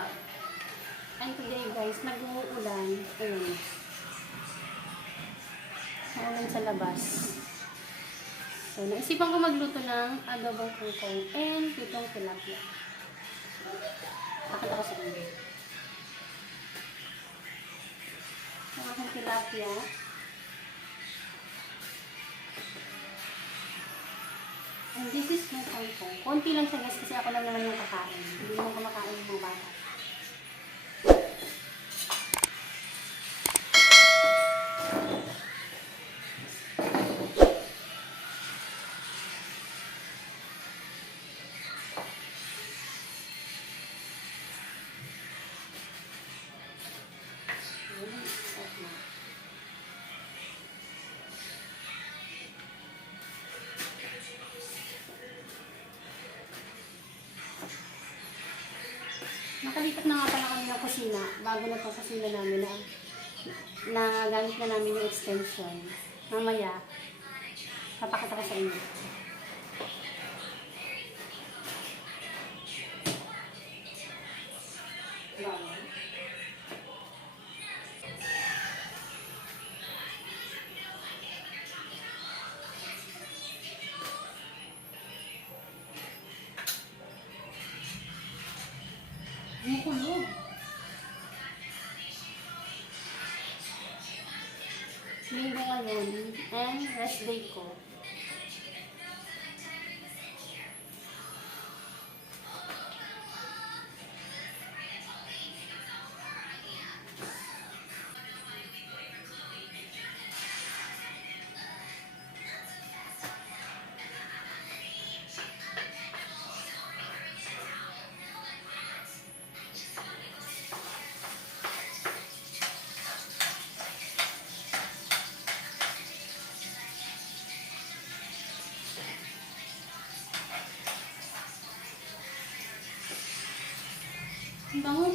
vlog. And today guys, nag-uulan. Ayun. Maulan sa labas. So, naisipan ko magluto ng adobong kangkong and pitong tilapia. Pakita ko sa inyo. Ang aking tilapia. And this is my kangkong. Konti lang siya guys kasi ako lang naman yung kakain. Hindi naman kumakain yung mga bata. Nakalipat na nga pala kami ng kusina bago na itong kusina namin na gamit na namin yung extension. Mamaya, papakita ko sa inyo. Kulog. Linggo ngayon and rest day ko. Ang bango.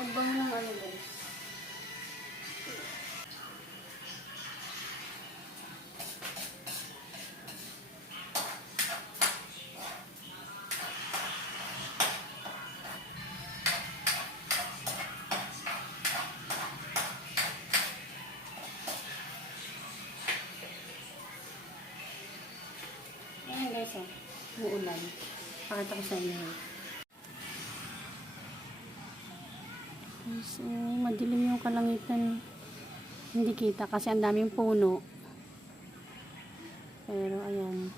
Ang bango ng ano guys. Ayan guys, oh. Uulan. Pakita ko sa inyo. So, madilim yung kalangitan. Hindi kita kasi ang daming puno. Pero, ayan.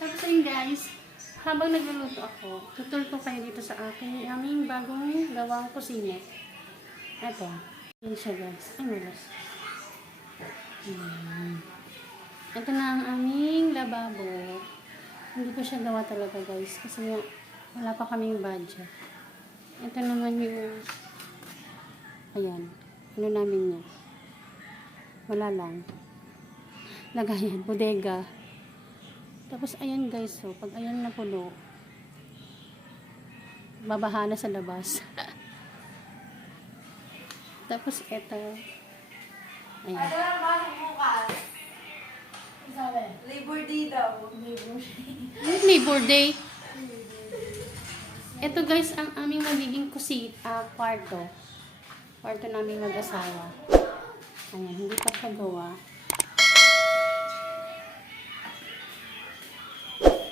Tapos ayun guys, habang nagluluto ako, tutur ko kayo dito sa aming bagong gawang kusina. Eto, yun siya guys. Ay, malas. Ito na ang aming lababo. Hindi ko siya gawa talaga guys, kasi nga, wala pa kaming budget. Ito naman yung, ayan, ano namin niya. Wala lang. Lagayan, bodega. Tapos ayan guys, so pag ayan napuno, babaha na sa labas. Tapos eto, ayan. Ano naman bukas? Sabi? Labor Day daw. Labor Day. Ito guys, ang aming magiging kwarto. Kwarto namin mag-asawa. Ayan, hindi pa siya gawa.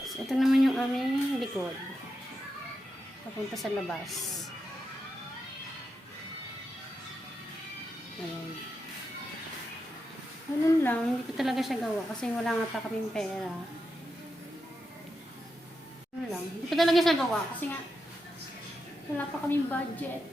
So, ito naman yung aming likod. Papunta sa labas. Ayan. Ganun lang, hindi ko talaga siya gawa kasi wala nga pa kaming pera. Ganun lang, hindi ko talaga siya gawa kasi nga wala pa kaming budget.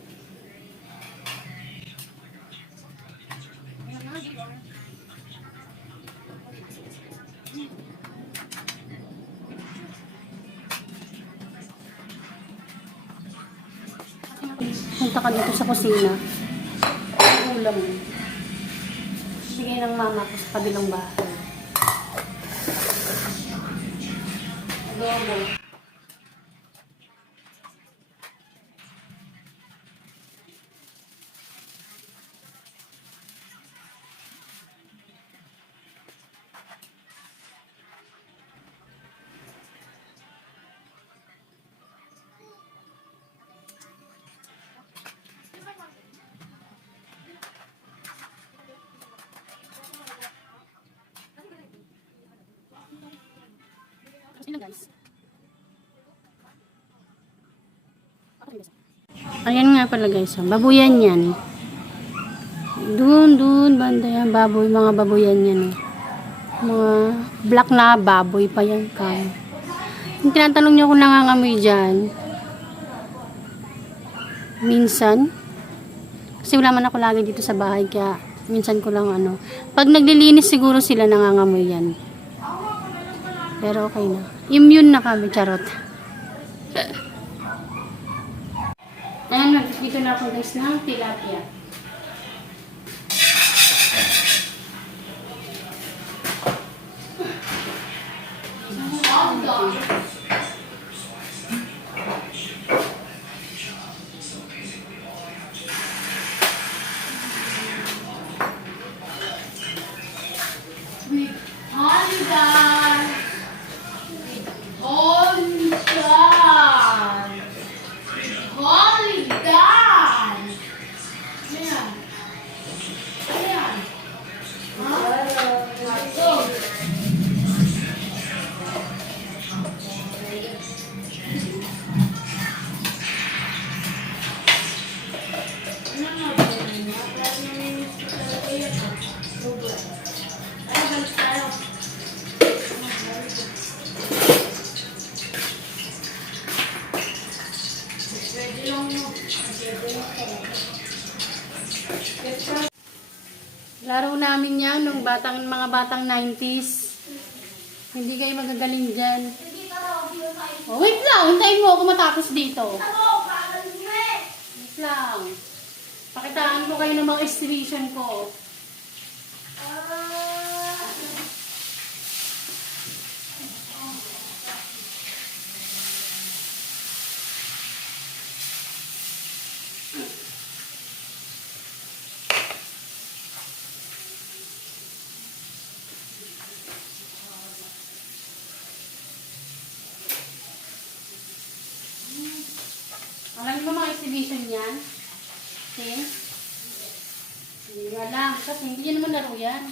Punta ka dito sa kusina. Ulam. Bigay ng mama ko sa kabilang bahay. Adobo. Ilan guys? Ayan nga pala guys, babuyan yan. Dun, banda yan, baboy, mga baboyan yan. Mga black na baboy pa yan. Yung tinatanong nyo kung nangangamoy dyan, minsan, kasi wala man ako lagi dito sa bahay, kaya minsan ko lang pag naglilinis siguro sila nangangamoy yan. Pero okay na. Immune na kami, charot. Ayan, dito na ako guys ng tilapia. Laro namin yan nung mga batang 90s. Hindi kayo magagaling dyan. Oh, wait lang, hintayin mo ako matapos dito. Wait lang. Pakitaan ko kayo ng mga exhibition ko. Alam mo mga exhibition yan? Okay? Hindi nyo alam. Kasi hindi nyo naman laro yan.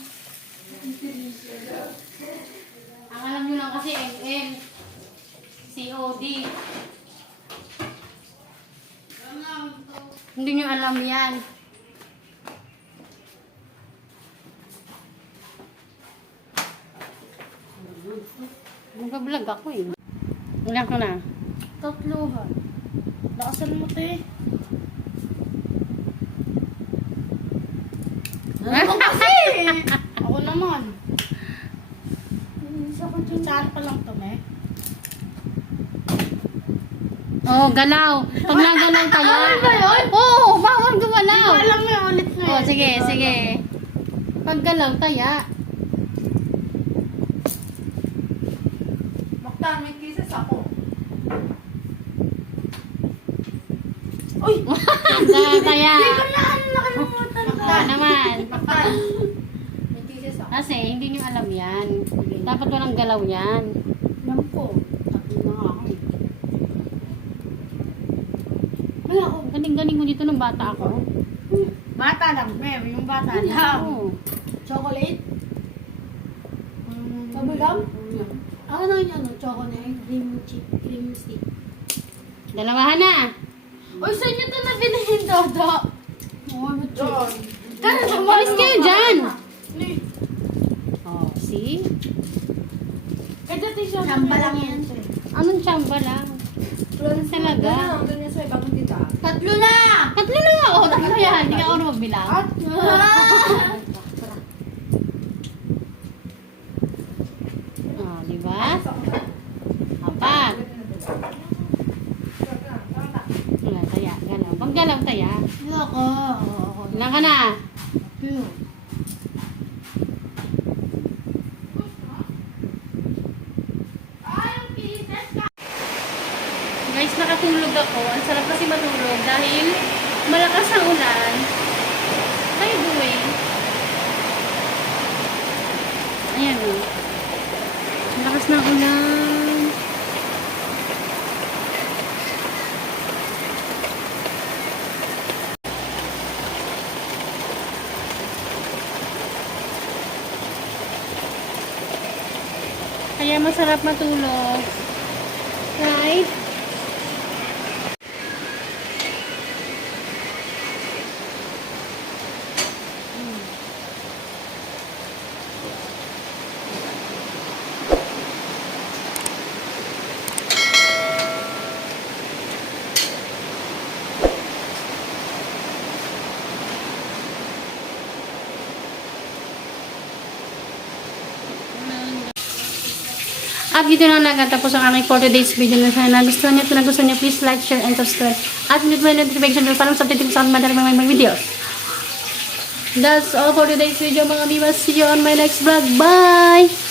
Ang alam nyo lang kasi ML. COD. Hindi nyo alam yan. Nag-vlog ako eh. Ilan ko na? Tatlo ba? Lakasan mo, te. Ako kasi! Ako naman. Saan pa lang to, me? Oh, galaw. Pag nagalaw tayo. Bawal ba yun? Oo, bawal gumalaw. Hindi ko alam yun. Ulit mo Oh, yun. sige, sige. Pag galaw taya. Mactan, may kisses ako. Kaya, Nakalimutan ko. naman. Mactan. May kisses ako. Kasi, hindi nyo alam yan. Dapat walang galaw yan. Alam ko. Tatlo na nga ako. Wala ako. Galing-galing mo dito nung bata ako. Bata lang, Mary. Yung bata lang. Oo. Chocolate? Bubblegum? Ako na yun, chocolate, cream stick. Dalawahan na. Uy, saan nyo ito nabilihin, Dodo? John. Alis kayo dyan. Oh, see? Chamba lang yan. Anong tsamba lang? Talaga. Doon niya sa ibang tita. Tatlo na! Tatlo na nga. Oh, tatlo yan. Hindi ka ako na magbilang. Oh, di ba? Apat. Wala, taya. Galaw. Pag galaw, taya. Ayoko. Ilan ka na? Guys, nakatulog ako. Ang sarap kasi matulog dahil malakas ang ulan. By the way, ayan o. Malakas ng ulan. Kaya masarap matulog. Right? At dito na nagtatapos ang aking for today's video na sana nagustuhan niyo. Kung nagustuhan niyo, please like, share, and subscribe. At hit mo yung notification bell para sa update sa madaling mga videos. That's all for today's video mga viewers. See you on my next vlog. Bye!